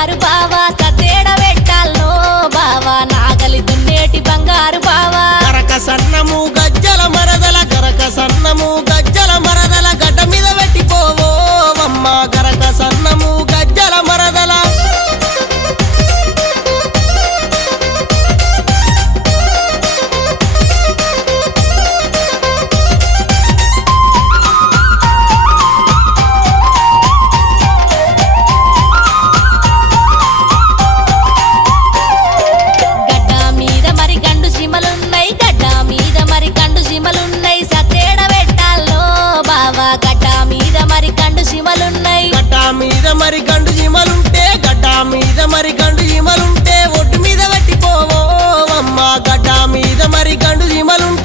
బంగారు బావా సతేడ వెట్టాలో బావా నాగలి దున్నేటి బంగారు బావా. సన్నము మరి గండు ఇమలుంటే ఒట్టు మీద పెట్టిపోవో. అమ్మా గడ్డ మీద మరి గండు ఇమలుంటే